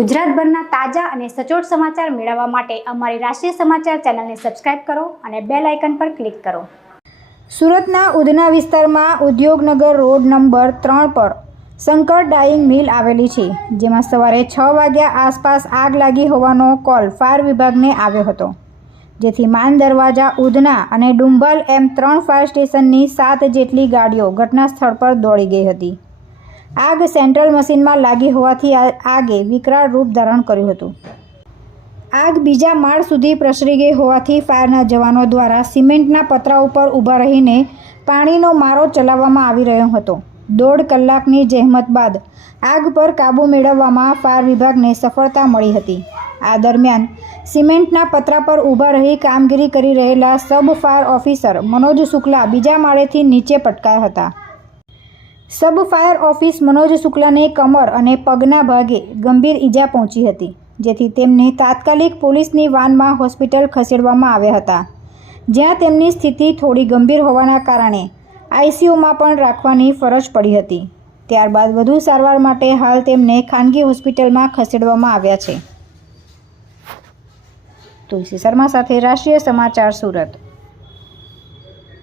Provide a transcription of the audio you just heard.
ગુજરાતભરના તાજા અને સચોટ સમાચાર મેળવવા માટે અમારી રાષ્ટ્રીય સમાચાર ચેનલને સબસ્ક્રાઇબ કરો અને બેલ આઇકન પર ક્લિક કરો। સુરતના ઉધના વિસ્તારમાં ઉદ્યોગનગર રોડ નંબર 3 પર શંકર ડાઇંગ મિલ આવેલી છે, જેમાં સવારે 6 વાગ્યા આસપાસ આગ લાગી હોવાનો કોલ ફાયર વિભાગને આવ્યો હતો, જેથી માન દરવાજા, ઉધના અને ડુંભાલ એમ 3 ફાયર સ્ટેશનની 7 જેટલી ગાડીઓ ઘટના સ્થળ પર દોડી ગઈ હતી। આગ સેન્ટ્રલ મશીનમાં લાગી હોવાથી આગે વિકરાળ રૂપ ધારણ કર્યું હતું। આગ બીજા માળ સુધી પ્રસરી ગઈ હોવાથી ફાયરના જવાનો દ્વારા સિમેન્ટના પતરા ઉપર ઊભા રહીને પાણીનો મારો ચલાવવામાં આવી રહ્યો હતો। 1.5 કલાકની જહેમત બાદ આગ પર કાબૂ મેળવવામાં ફાયર વિભાગને સફળતા મળી હતી। આ દરમિયાન સિમેન્ટના પતરા પર ઊભા રહી કામગીરી કરી રહેલા સબ ફાયર ઓફિસર મનોજ શુક્લા બીજા માળેથી નીચે પટકાયા હતા। સબ ફાયર ઓફિસ મનોજ શુક્લાને કમર અને પગના ભાગે ગંભીર ઈજા પહોંચી હતી, જેથી તેમને તાત્કાલિક પોલીસની વાનમાં હોસ્પિટલ ખસેડવામાં આવ્યા હતા, જ્યાં તેમની સ્થિતિ થોડી ગંભીર હોવાના કારણે આઈસીયુમાં પણ રાખવાની ફરજ પડી હતી। ત્યારબાદ વધુ સારવાર માટે હાલ તેમને ખાનગી હોસ્પિટલમાં ખસેડવામાં આવ્યા છે। તુલસી શર્મા સાથે રાષ્ટ્રીય સમાચાર સુરત।